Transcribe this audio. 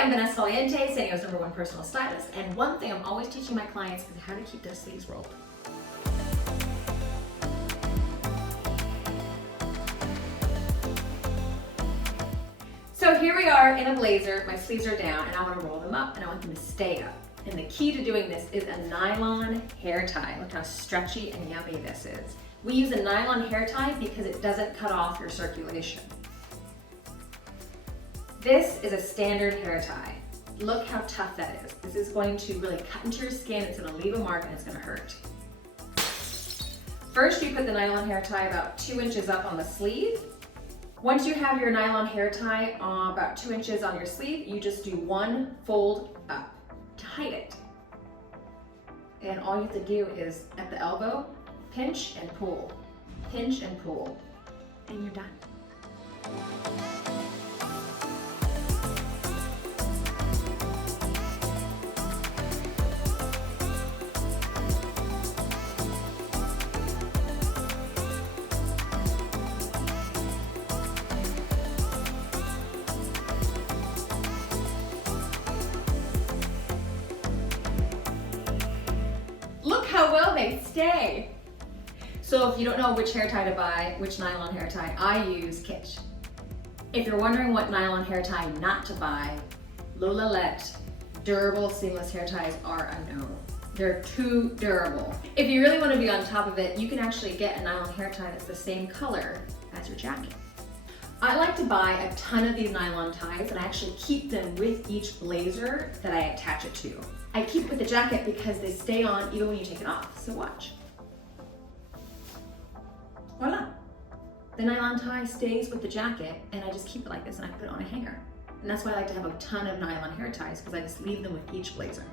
I'm Vanessa Valiente, San Diego's #1 personal stylist, and one thing I'm always teaching my clients is how to keep their sleeves rolled. So here we are in a blazer, my sleeves are down, and I want to roll them up, and I want them to stay up. And the key to doing this is a nylon hair tie. Look how stretchy and yummy this is. We use a nylon hair tie because it doesn't cut off your circulation. This is a standard hair tie. Look how tough that is. This is going to really cut into your skin, it's going to leave a mark, and it's going to hurt. First, you put the nylon hair tie about 2 inches up on the sleeve. Once you have your nylon hair tie about 2 inches on your sleeve, you just do one fold up to hide it. And all you have to do is, at the elbow, pinch and pull, and you're done. Look how well they stay. So if you don't know which hair tie to buy, which nylon hair tie, I use Kitsch. If you're wondering what nylon hair tie not to buy, Lolalette durable seamless hair ties are a no. They're too durable. If you really want to be on top of it, you can actually get a nylon hair tie that's the same color as your jacket. I like to buy a ton of these nylon ties, and I actually keep them with each blazer that I attach it to. I keep it with the jacket because they stay on even when you take it off, so watch. Voila! The nylon tie stays with the jacket, and I just keep it like this, and I put it on a hanger. And that's why I like to have a ton of nylon hair ties, because I just leave them with each blazer.